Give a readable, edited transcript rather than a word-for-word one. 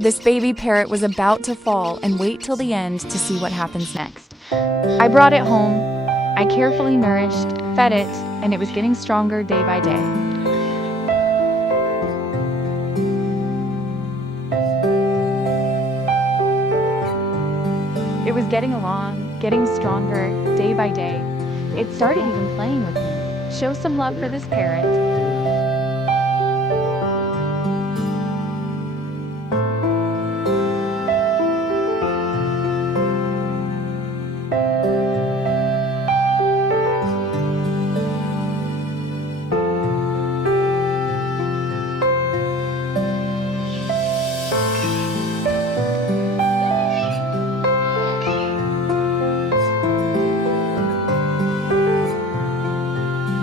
This baby parrot was about to fall, and wait till the end to see what happens next. I brought it home. I carefully nourished, fed it, and it was getting stronger day by day. It was getting along, getting stronger day by day. It started even playing with me. Show some love for this parrot.